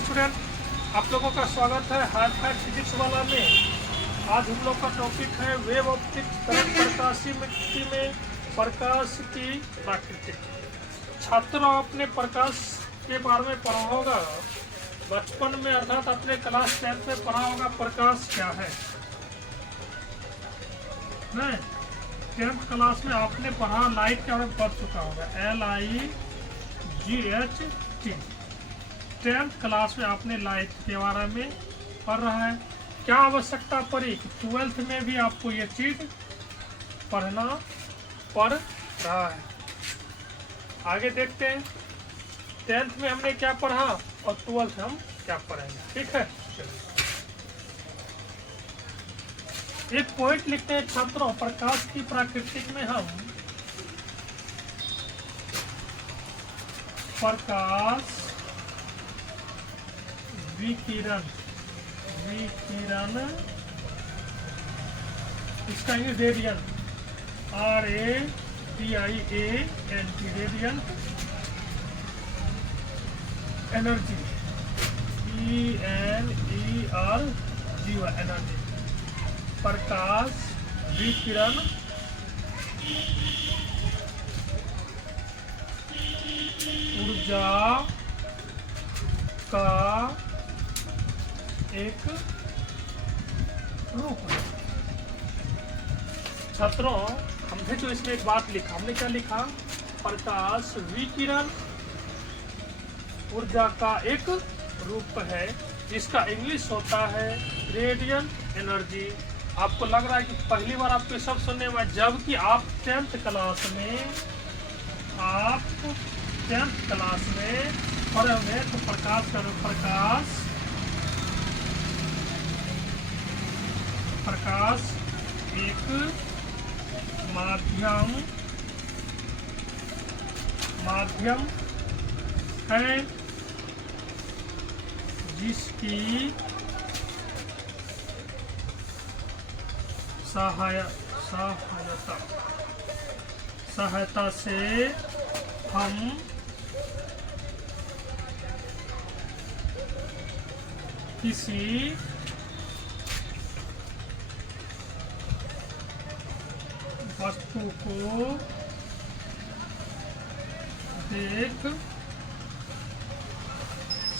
Student, आप लोगों का स्वागत है हार्ड फैक्ट फिजिक्स वाला में। आज हम लोग का टॉपिक है वेव ऑप्टिक्स, तरंग प्रकाशी मिट्टी में प्रकाश की प्राकृतिक। छात्रों, अपने प्रकाश के बारे में पढ़ा होगा बचपन में, अर्थात अपने क्लास 10 में पढ़ा होगा प्रकाश क्या है। नहीं, 10th क्लास में आपने पढ़ा, लाइट के बारे में पढ़ चुका होगा, LIGHT। 10th क्लास में आपने लाइट के बारे में पढ़ रहा है। क्या आवश्यकता पड़ी कि 12th में भी आपको ये चीज पढ़ना पड़ रहा है। आगे देखते हैं 10th में हमने क्या पढ़ा और 12th हम क्या पढ़ेंगे, ठीक है। एक पॉइंट लिखते हैं छात्रों, प्रकाश की प्राकृतिक में हम प्रकाश विकिरण इसका ये radian RADIANT radian, energy ENERGY energy, प्रकाश विकिरण ऊर्जा का एक रूप है। छात्रों, हमने जो इसमें एक बात लिखा, हमने क्या लिखा, प्रकाश विकिरण ऊर्जा का एक रूप है, जिसका इंग्लिश होता है रेडियन एनर्जी। आपको लग रहा है कि पहली बार आपको सब सुनने में, जबकि आप 10th क्लास में पढ़े होंगे। तो प्रकाश करो, प्रकाश एक माध्यम है जिसकी सहायता से हम किसी वस्तु को देख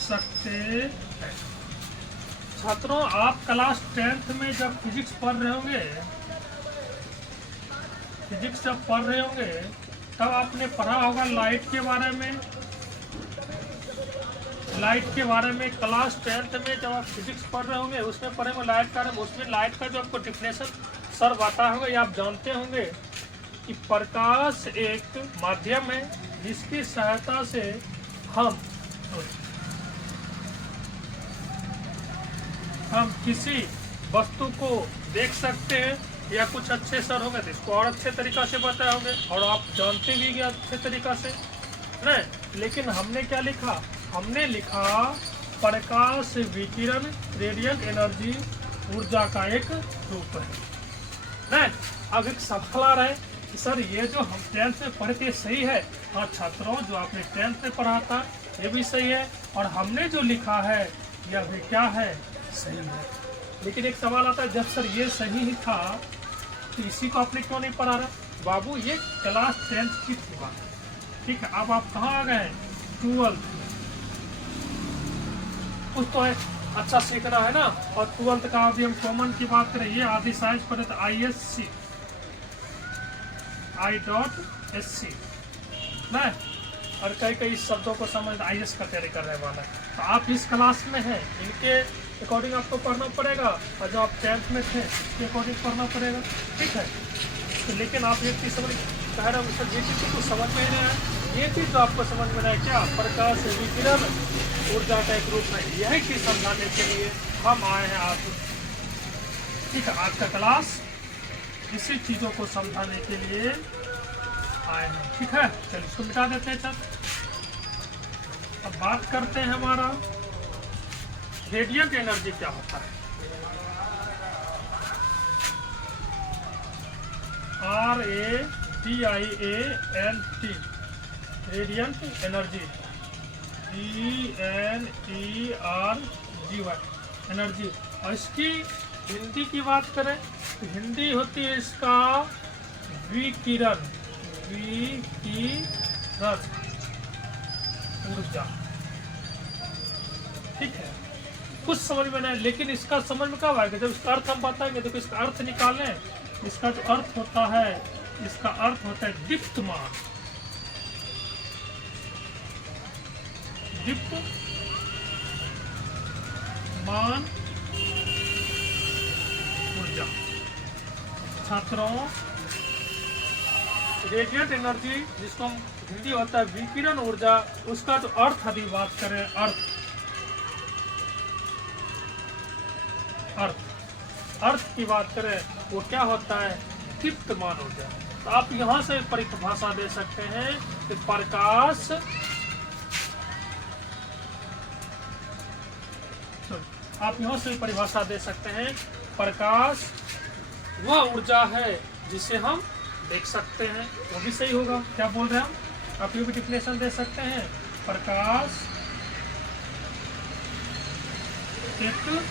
सकते हैं। छात्रों, आप क्लास 10th में जब फिजिक्स पढ़ रहे होंगे, तब आपने पढ़ा होगा लाइट के बारे में। क्लास 10th में जब आप फिजिक्स पढ़ रहे होंगे, उसमें पढ़े होंगे लाइट का, उसमें लाइट का जो आपको डिफिनेशन सर बताया होगा, या आप जानते होंगे कि प्रकाश एक माध्यम है जिसकी सहायता से हम किसी वस्तु को देख सकते हैं। या कुछ अच्छे सर होंगे तो इसको और अच्छे तरीका से बताए होंगे, और आप जानते भी कि अच्छे तरीका से नहीं। लेकिन हमने क्या लिखा, हमने लिखा प्रकाश विकिरण रेडियन एनर्जी ऊर्जा का एक रूप है। नहीं, अब एक सवाल आ रहा है कि सर ये जो हम 10th में पढ़े थे सही है। हाँ छात्रों, जो आपने 10th में पढ़ा था ये भी सही है, और हमने जो लिखा है यह भी क्या है, सही है। लेकिन एक सवाल आता है, जब सर ये सही ही था तो इसी को आपने क्यों नहीं पढ़ा रहा। बाबू, ये क्लास 10th की थी बात, ठीक है। अब आप कहाँ आ गए, 12th। कुछ तो है अच्छा सीखना है ना। और 12th का अभी हम कॉमन की बात करें, ये आदि साइंस पढ़े तो I.SC नहीं, और कई शब्दों को समझ IS का तैयारी करने वाला है। तो आप इस क्लास में हैं, इनके अकॉर्डिंग आपको पढ़ना पड़ेगा, और जो आप 10th में थे उसके अकॉर्डिंग पढ़ना पड़ेगा, ठीक है। तो लेकिन आप एक चीज़ समझ कह रहे हो, सर ये चीज़ तो समझ में नहीं आया। ये चीज़ जो आपको समझ में आया, क्या प्रकाश विकिरण ऊर्जा का एक रूप है, यही चीज़ समझाने के लिए हम आए हैं आप, ठीक है। आज का क्लास इसी चीज़ों को समझाने के लिए आए हैं, ठीक है। चलिए इसको मिटा देते हैं। चल अब बात करते हैं हमारा रेडियंट एनर्जी क्या होता है। RADIANT radiant energy. ENERGY, energy. और इसकी हिंदी की बात करें तो हिंदी होती है इसका विकिरण, विकिरण ऊर्जा। ठीक है, कुछ समझ में नहीं, लेकिन इसका समझ में कब आएगा, जब इसका अर्थ हम बताएंगे। देखो इसका अर्थ निकालें, इसका जो अर्थ होता है, इसका अर्थ होता है दीप्तमान, दीप्तमान ऊर्जा। छात्रों, रेडिएंट एनर्जी जिसको हम हिंदी होता है विकिरण ऊर्जा, उसका जो अर्थ यदि बात करें, अर्थ की बात करें, वो क्या होता है, दीप्तमान ऊर्जा। तो आप यहां से परिभाषा दे सकते हैं कि प्रकाश, आप यहां से परिभाषा दे सकते हैं, प्रकाश वह ऊर्जा है जिसे हम देख सकते हैं। वो भी सही होगा, क्या बोल रहे हैं हम, आप ये भी डिफिनेशन दे सकते हैं, प्रकाश एक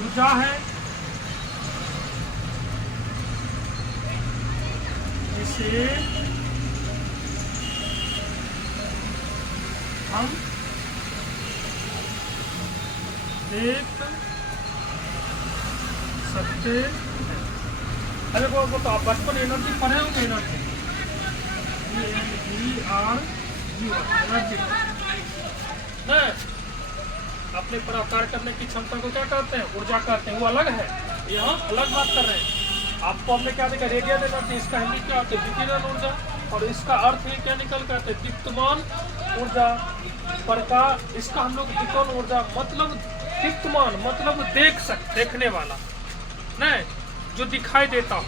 ऊर्जा है जिसे हम देख सकते हैं। अरे वो तो आप बचपन एनर्जी पढ़े होंगे, एनर्जी एनर्जी नहीं, अपने पराकार करने की क्षमता को क्या कहते हैं, ऊर्जा कहते हैं, वो अलग है, यहाँ अलग बात कर रहे हैं। आपको हमने क्या देखा, रेडिएंट एनर्जी, इसका हिंदी क्या होता है, विकिरण ऊर्जा, और इसका अर्थ है क्या निकल कर आते, दीप्तमान ऊर्जा। प्रकाश, इसका हम लोग दीप्तमान ऊर्जा मतलब दीप्तमान मतलब देखने वाला नहीं, जो दिखाई देता हो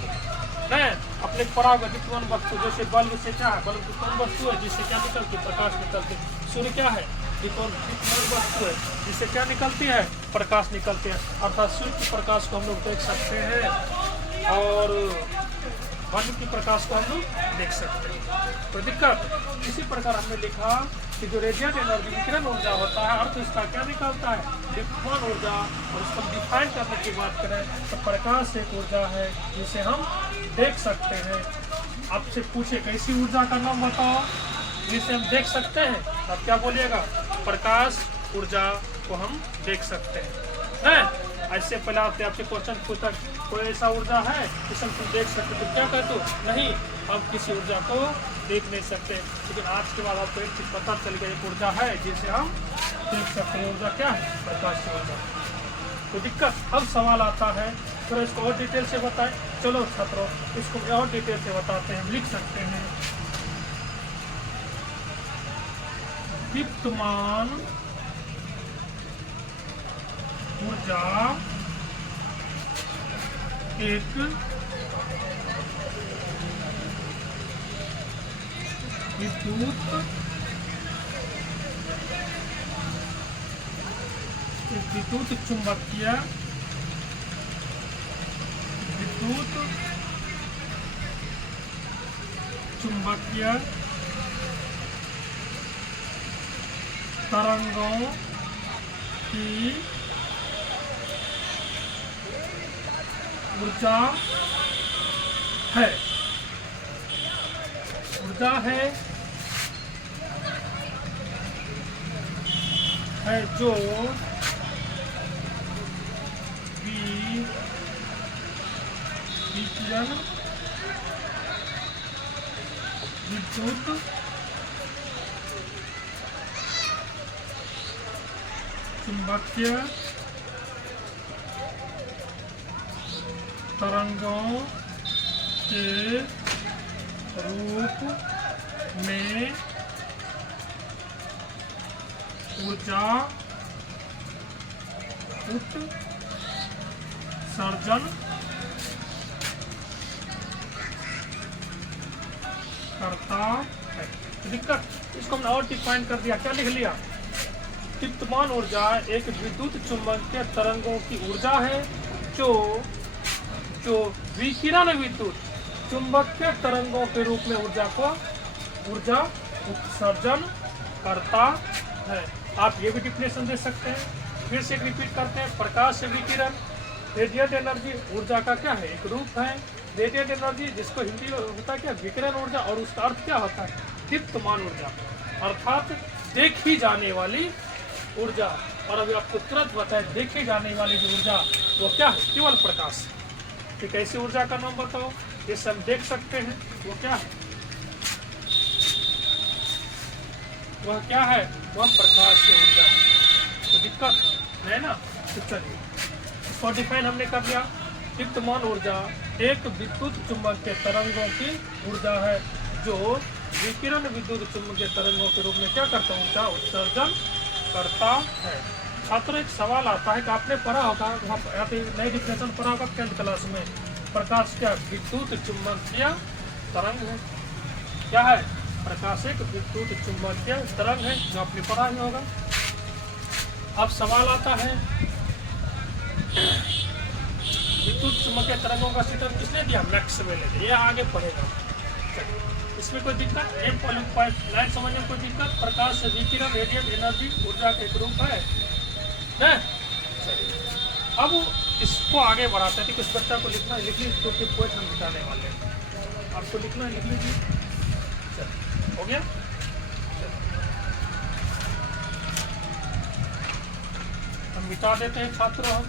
नहीं, अपने पड़ा हुआ दीप्तमान वस्तु, जैसे बल्ब से क्या है, बल्ब दीप्तमान वस्तु है जिससे क्या निकलती है, प्रकाश निकलती है। सूर्य क्या है, दीप्तमान वस्तु है जिससे क्या निकलती है, प्रकाश निकलती है। अर्थात सूर्य के प्रकाश को हम लोग देख सकते हैं और बल्ब की प्रकाश को हम लोग देख सकते हैं। तो दिक्कत इसी प्रकार हमने लिखा कि जो रेडिएंट एनर्जी विकिरण ऊर्जा होता है, अर्थ इसका क्या निकलता है, दीप्तमान ऊर्जा। और इसको डिफाइन करने की बात करें तो प्रकाश एक ऊर्जा है जिसे हम देख सकते हैं। आपसे पूछे कैसी ऊर्जा का नाम बताओ जिसे हम देख सकते हैं, आप क्या बोलिएगा, प्रकाश ऊर्जा को हम देख सकते हैं। ऐसे पहले आपसे क्वेश्चन पूछता कोई ऐसा ऊर्जा है जिसे तुम देख सकते, तो क्या कहते हो, नहीं, हम किसी ऊर्जा को देख नहीं सकते। लेकिन आज के बाद आपको एक चीज पता चल गया, एक ऊर्जा है जिसे हम देख सकते हैं। ऊर्जा क्या है, प्रकाश की ऊर्जा। तो दिक्कत अब सवाल आता है, तो इसको और डिटेल से बताएं। चलो छात्रों, इसको और डिटेल से बताते हैं, लिख सकते हैं, दीप्तमान ऊर्जा एक विद्युत चुंबकीय तरंगों की ऊर्जा है जो विकिरण विद्युत चुंबकीय तरंगों के रूप में ऊर्जा उत्सर्जन करता है। दिक्कत इसको हमने और डिफाइन कर दिया, क्या लिख लिया, दीप्तमान ऊर्जा एक विद्युत चुंबकीय तरंगों की ऊर्जा है जो विकिरण विद्युत चुंबकीय तरंगों के रूप में ऊर्जा उत्सर्जन करता है। आप ये भी डिफिनेशन दे सकते हैं। फिर से रिपीट करते हैं, प्रकाश से विकिरण, रेडिएंट एनर्जी ऊर्जा का क्या है, एक रूप है। रेडिएंट एनर्जी जिसको हिंदी में होता है क्या, विकिरण ऊर्जा, और उसका अर्थ क्या होता है, दीप्तमान ऊर्जा, अर्थात देखी जाने वाली ऊर्जा। और अभी आपको तुरंत बताए, देखी जाने वाली जो ऊर्जा वो क्या है, केवल प्रकाश। ठीक, ऐसी ऊर्जा का नाम बताओ जिसे हम देख सकते हैं, वो क्या है, वह क्या है, वह प्रकाश की ऊर्जा है। तो दिक्कत है ना। तो चलिए इसको डिफाइन हमने कर लिया। दीप्तमान ऊर्जा एक विद्युत चुंबकीय तरंगों की ऊर्जा है जो विकिरण विद्युत चुंबकीय तरंगों के रूप में क्या करता है, ऊर्जा उत्सर्जन करता है। छात्रों एक सवाल आता है कि आपने पढ़ा होगा, वहाँ पे नई डिफिनेशन पढ़ा होगा 10th क्लास में, प्रकाश क्या विद्युत चुंबकीय तरंग है। क्या है, प्रकाश एक विद्युत चुंबकीय तरंग है, जो आपने पढ़ा ही होगा। अब सवाल आता है, विद्युत चुंबकीय तरंगों का सूत्र किसने दिया, मैक्सवेल ने। ये आगे पढ़ेगा, इसमें कोई दिक्कत, एम पॉइंट लाइन समझने में कोई दिक्कत। प्रकाश से विकिरण रेडिएंट एनर्जी ऊर्जा का एक रूप है ना। अब इसको आगे बढ़ाते हैं। कुछ बच्चा को लिखना है, लिख लीजिए, क्योंकि पॉइंट हम बताने वाले हैं। आपको लिखना है, लिख लीजिए। चल, हो गया। हम मिटा देते हैं छात्रों।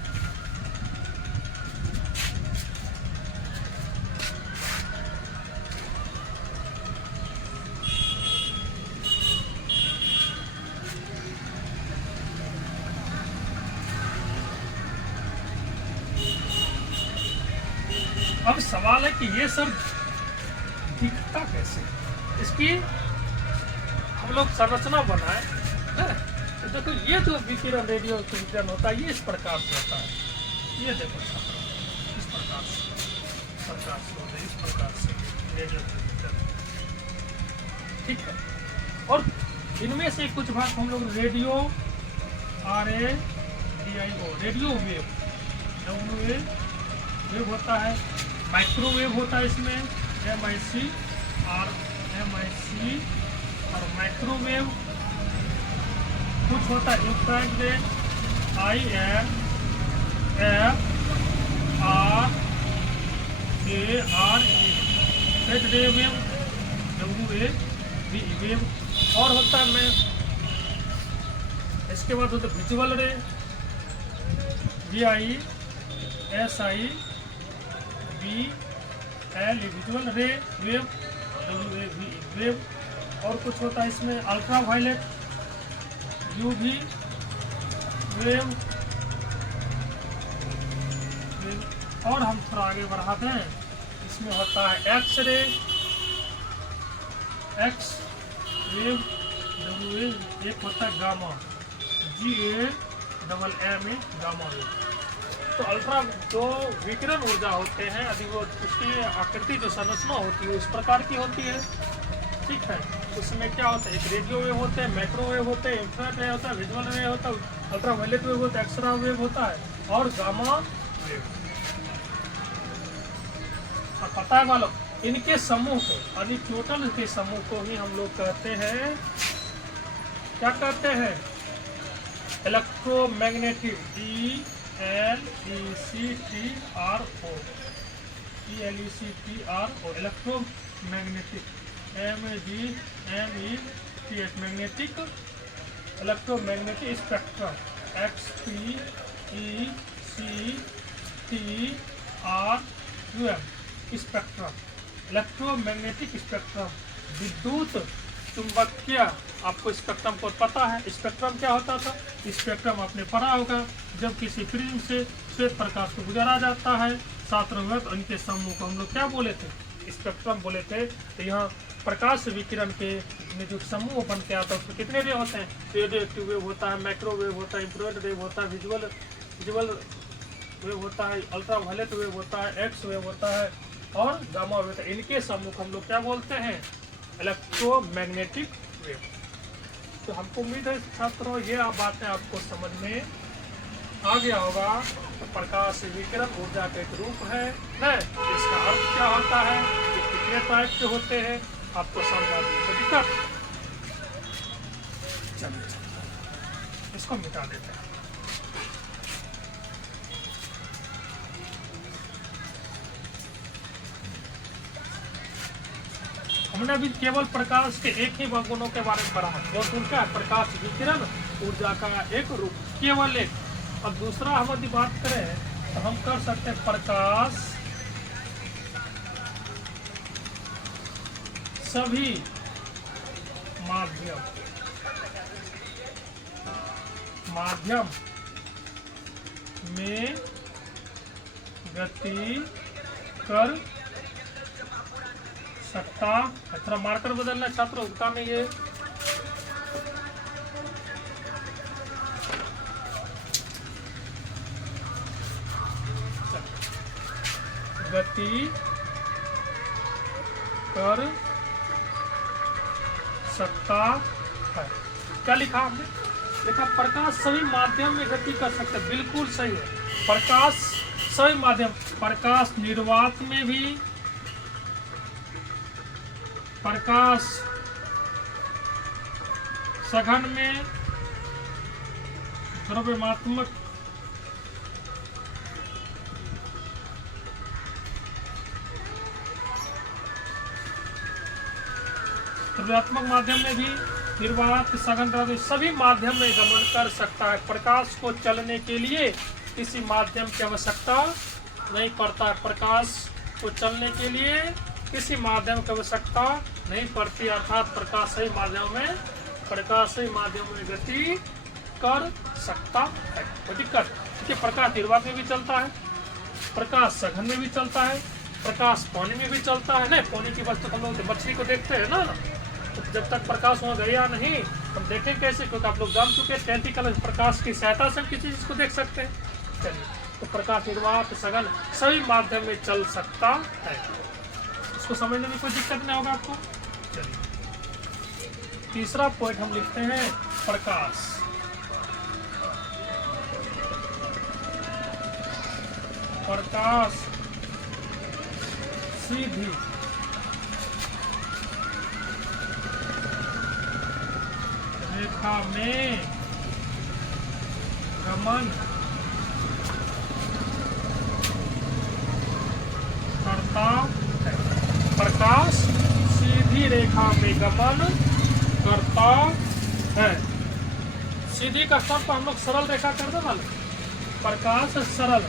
हम अब सवाल है कि ये सब दिखता कैसे, इसकी हम लोग संरचना बनाए ना। तो देखो, ये जो विकिरण रेडियो विकिरण होता है, ये इस प्रकार से होता है। ये देखो छात्रों, इस प्रकार से इस प्रकार से रेडियो विकिरण, ठीक है। और इनमें से कुछ भाग हम लोग रेडियो RADIO रेडियो वेव होता है, माइक्रोवेव होता है, इसमें MIC और माइक्रोवेव। कुछ होता है infrared red, INFRAD wave, WAVE wave. और होता है मैं, इसके बाद होता है विजुअल रे, VISIVL विजुअल रे वेव, WAVE वेव। और कुछ होता है इसमें अल्ट्रा वायलेट UV वेव। और हम थोड़ा आगे बढ़ाते हैं, इसमें होता है X ray, x wave, WA। एक होता है गामा, GAMA गामा वेव। तो अल्ट्रा जो विकिरण ऊर्जा होते हैं, अभी वो उसकी आकृति जो संरचना होती है उस प्रकार की होती है, ठीक है। उसमें क्या होता है, एक रेडियो वेव होते हैं, माइक्रोवेव होते हैं, इंफ्रारेड रे होता है, विजुअल रे होता है, अल्ट्रा वायलेट वेव होता है, एक्सरा वेव होता है, और गामा वेव। पता है वालों, इनके समूह को, अभी टोटल के समूह को ही हम लोग कहते हैं, क्या कहते हैं, electromagnetic, ELECTRO electromagnetic, MEGMETH magnetic electromagnetic spectrum, XPECTRUM spectrum, electromagnetic spectrum, विद्युत चुंबकीय। आपको स्पेक्ट्रम को पता है, स्पेक्ट्रम क्या होता था, स्पेक्ट्रम आपने पढ़ा होगा, जब किसी प्रिज्म से श्वेत प्रकाश को गुजारा जाता है, सात रंग, तो इनके समूह को हम लोग क्या बोले थे, स्पेक्ट्रम बोले थे। तो यहाँ प्रकाश विकिरण के में जो समूह बन के आता है, उसमें कितने रे होते हैं, रेडियो एक्टिव वेव होता है, माइक्रोवेव होता है, इंफ्रारेड वेव होता है, विजुअल वेव होता है, अल्ट्रा वायलेट वेव होता है, एक्स वेव होता है, और गामा वेव होता है। इनके समूह को हम लोग क्या बोलते हैं, इलेक्ट्रोमैग्नेटिक वेव। तो हमको उम्मीद है छात्रों, ये बातें आपको समझ में आ गया होगा। तो प्रकाश विकिरण ऊर्जा का एक रूप है न, इसका अर्थ क्या होता है, कितने टाइप के होते हैं, आपको समझा दें। तो दिक्कत इसको मिटा देते हैं। हमने अभी केवल प्रकाश के एक ही गुणों के बारे में पढ़ा है, जो उनका है प्रकाश विकिरण, ऊर्जा का एक रूप, केवल एक। अब दूसरा हम यदि बात करें तो हम कर सकते हैं प्रकाश सभी माध्यम में गति कर सकता। थोड़ा मार्कर बदलना छात्रों, उनका में ये गति कर सकता है। क्या लिखा हमने? लिखा प्रकाश सभी माध्यम में गति कर सकता है। बिल्कुल सही है, प्रकाश सभी माध्यम, प्रकाश निर्वात में भी, प्रकाश सघन में, द्रव्यमात्मक माध्यम में भी, निर्वात सघन द्रव्य सभी माध्यम में गमन कर सकता है। प्रकाश को चलने के लिए किसी माध्यम की आवश्यकता नहीं पड़ता है। प्रकाश को चलने के लिए किसी माध्यम की आवश्यकता नहीं पड़ती, अर्थात प्रकाश सही माध्यम में गति कर सकता है। कोई दिक्कत? देखिए प्रकाश निर्वात में भी चलता है, प्रकाश सघन में भी चलता है, प्रकाश पानी में भी चलता है। ना पानी की वस्तु हम लोग मछली को देखते हैं ना, तो जब तक प्रकाश वहाँ गया नहीं हम देखें कैसे, क्योंकि आप लोग जान चुके हैं 33 कलर प्रकाश की सहायता से हम किसी चीज को देख सकते हैं। चलिए, तो प्रकाश निर्वात सघन सभी माध्यम में चल सकता है। इसको समझने में कोई दिक्कत नहीं होगा आपको। चलिए, तीसरा पॉइंट हम लिखते हैं प्रकाश सीधी रेखा में गमन करता है। प्रकाश सीधी रेखा में गमन करता है। सीधी का शब्द हम लोग सरल रेखा कर दे वाले। प्रकाश सरल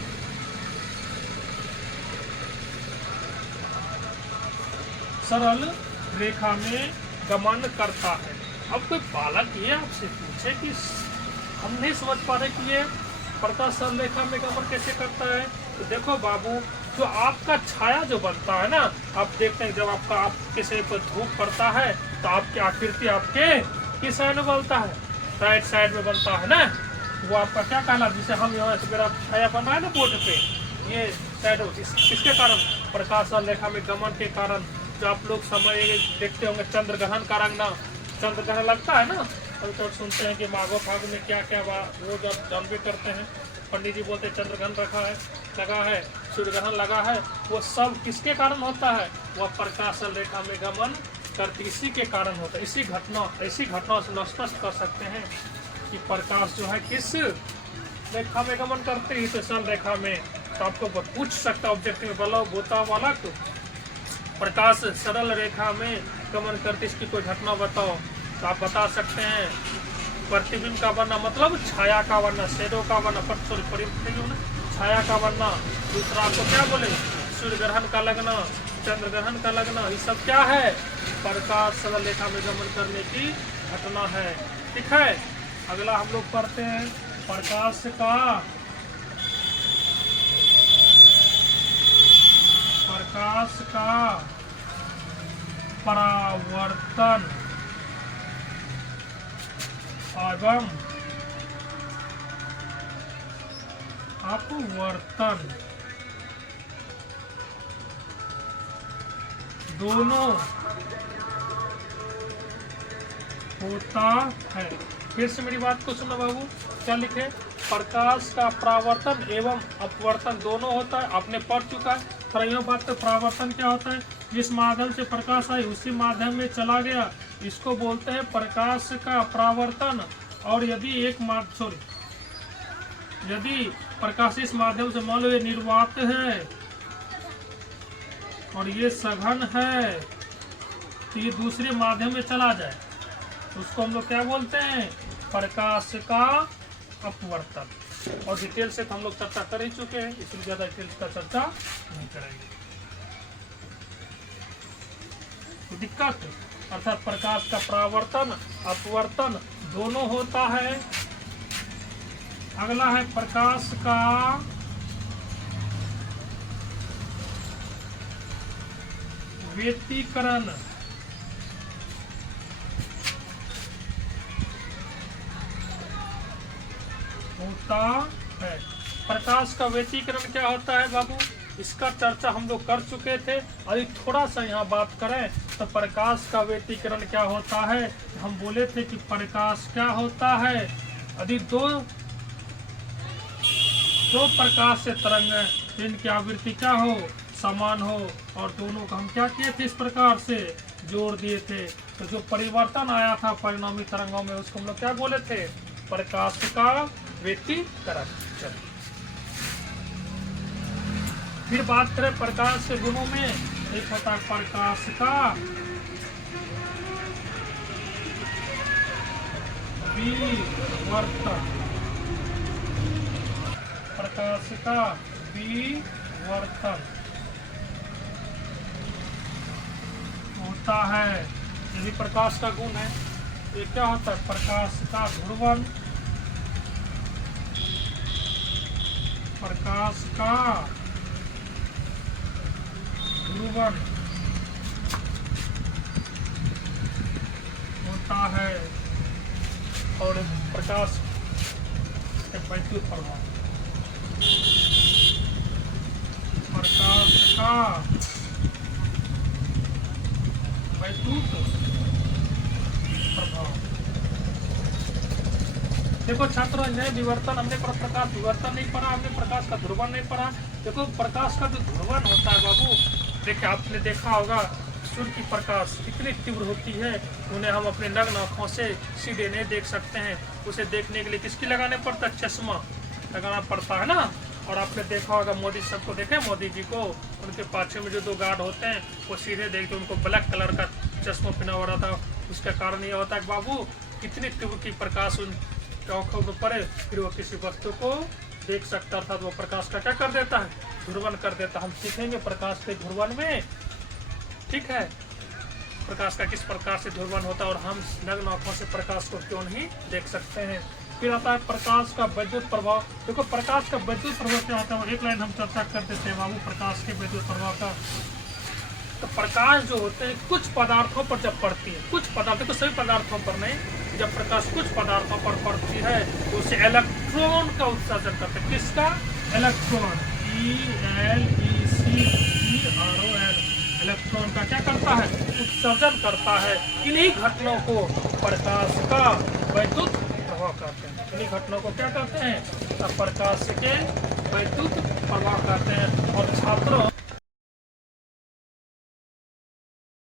रेखा में गमन करता है। अब कोई बालक ये आपसे पूछे कि हम नहीं समझ पा रहे कि ये प्रकाश सरल रेखा में गमन कैसे करता है, तो देखो बाबू, जो आपका छाया जो बनता है ना, आप देखते हैं जब आप किसी पर धूप पड़ता है तो आपकी आकृति आपके किस साइड में बनता है? राइट साइड में बनता है ना। वो आपका क्या कहना, जिसे हम यहाँ से मेरा छाया बन रहा है ना बोर्ड पे, ये साइड किसके कारण? प्रकाश सरल रेखा में गमन के कारण। जो आप लोग समझ देखते होंगे चंद्र ग्रहण का रंग ना, चंद्र ग्रहण लगता है ना, कभी तो सुनते हैं कि माघो फाग में क्या क्या वो जब जानबे करते हैं, पंडित जी बोलते हैं चंद्र ग्रहण लगा है, सूर्य ग्रहण लगा है, वो सब किसके कारण होता है? वह प्रकाश सरल रेखा में गमन करती, इसी के कारण होता है। ऐसी घटनाओं से स्पष्ट कर सकते हैं कि प्रकाश जो है किस रेखा में गमन करते ही, तो सरल रेखा में। तो आपको पूछ सकता ऑब्जेक्ट में बोता वाला तो प्रकाश सरल रेखा में गमन करती, इसकी कोई घटना बताओ, तो आप बता सकते हैं प्रतिबिंब का बनना, मतलब छाया का बनना, शेडो का बनना, प्रतिबिंब छाया का बनना। दूसरा आपको क्या बोले? सूर्य ग्रहण का लगना, चंद्र ग्रहण का लगना, ये सब क्या है? प्रकाश सरल रेखा में गमन करने की घटना है। ठीक है, अगला हम लोग पढ़ते हैं प्रकाश का परावर्तन एवं अपवर्तन दोनों होता है। फिर से मेरी बात को सुनो बाबू, क्या लिखे? प्रकाश का परावर्तन एवं अपवर्तन दोनों होता है। आपने पढ़ चुका है। बात तो परावर्तन क्या होता है? जिस माध्यम से प्रकाश आई उसी माध्यम में चला गया, इसको बोलते हैं प्रकाश का परावर्तन। और यदि यदि प्रकाश इस माध्यम से मान लो ये निर्वात है और ये सघन है, तो ये दूसरे माध्यम में चला जाए तो उसको हम लोग क्या बोलते हैं? प्रकाश का अपवर्तन। और डिटेल से तो हम लोग चर्चा कर ही चुके हैं, इसलिए ज्यादा डिटेल्स का चर्चा नहीं करेंगे। तो दिक्कत अर्थात प्रकाश का परावर्तन अपवर्तन दोनों होता है। अगला है प्रकाश का व्यतिकरण। होता है। प्रकाश का व्यतिकरण क्या होता है बाबू? इसका चर्चा हम लोग कर चुके थे। अभी थोड़ा सा यहाँ बात करें तो प्रकाश का व्यतिकरण क्या होता है? हम बोले थे कि प्रकाश क्या होता है? यदि दो प्रकाश से तरंग जिनकी आवृत्ति क्या हो? समान हो, और दोनों को हम क्या किए थे? इस प्रकार से जोड़ दिए थे। तो जो परिवर्तन आया था परिणामी तरंगों में उसको हम लोग क्या बोले थे? प्रकाश का व्यतिकरण। फिर बात करें प्रकाश के गुणों में, एक होता है प्रकाश का विवर्तन। प्रकाश का विवर्तन होता है। यदि प्रकाश का गुण है, ये क्या होता है? प्रकाश का ध्रुवन। प्रकाश का ध्रुवन होता है। और प्रकाश के वैद्युत प्रभाव, प्रकाश का वैद्युत प्रभाव। देखो छात्रों, नए विवर्तन हमने पढ़ा, प्रकाश विवर्तन नहीं पढ़ा हमने, प्रकाश का ध्रुवन नहीं पढ़ा। देखो प्रकाश का जो ध्रुवन होता है बाबू, देखिए आपने देखा होगा सूर्य की प्रकाश इतनी तीव्र होती है, उन्हें हम अपने नग्न आँखों से सीधे नहीं देख सकते हैं। उसे देखने के लिए किसकी लगाने पड़ता है? चश्मा लगाना पड़ता है ना। और आपने देखा होगा मोदी साहब को, देखे मोदी जी को, उनके पाछे में जो दो गार्ड होते हैं वो सीधे देखते, उनको ब्लैक कलर का चश्मा पहना हो रहा था। उसका कारण यह होता है कि बाबू कितनी तीव्र की प्रकाश उन आँखों में पड़े, फिर वो किसी वस्तु को देख सकता था। तो वो प्रकाश का क्या कर देता है? ध्रुवन कर देता। हम सीखेंगे प्रकाश के ध्रुवन में, ठीक है, प्रकाश का किस प्रकार से ध्रुवन होता है और हम नग्न आँखों से प्रकाश को क्यों नहीं देख सकते हैं। फिर आता है प्रकाश का वैद्युत प्रभाव। देखो प्रकाश का वैद्युत प्रभाव क्या होता है, एक लाइन हम चर्चा कर देते हैं बाबू प्रकाश के वैद्युत प्रभाव का। तो प्रकाश जो होते हैं कुछ पदार्थों पर जब पड़ती है, कुछ पदार्थों को, सभी पदार्थों पर नहीं, जब प्रकाश कुछ पदार्थों पर पड़ती है तो उसे इलेक्ट्रॉन का उत्सर्जन करते हैं। किसका? Electron, ELECTRON। इलेक्ट्रॉन का क्या करता है? उत्सर्जन करता है। इन्हीं घटनाओं को प्रकाश का वैद्युत प्रभाव कहते हैं। इन्हीं घटनाओं को क्या कहते हैं? प्रकाश के वैद्युत प्रभाव कहते हैं। और छात्रों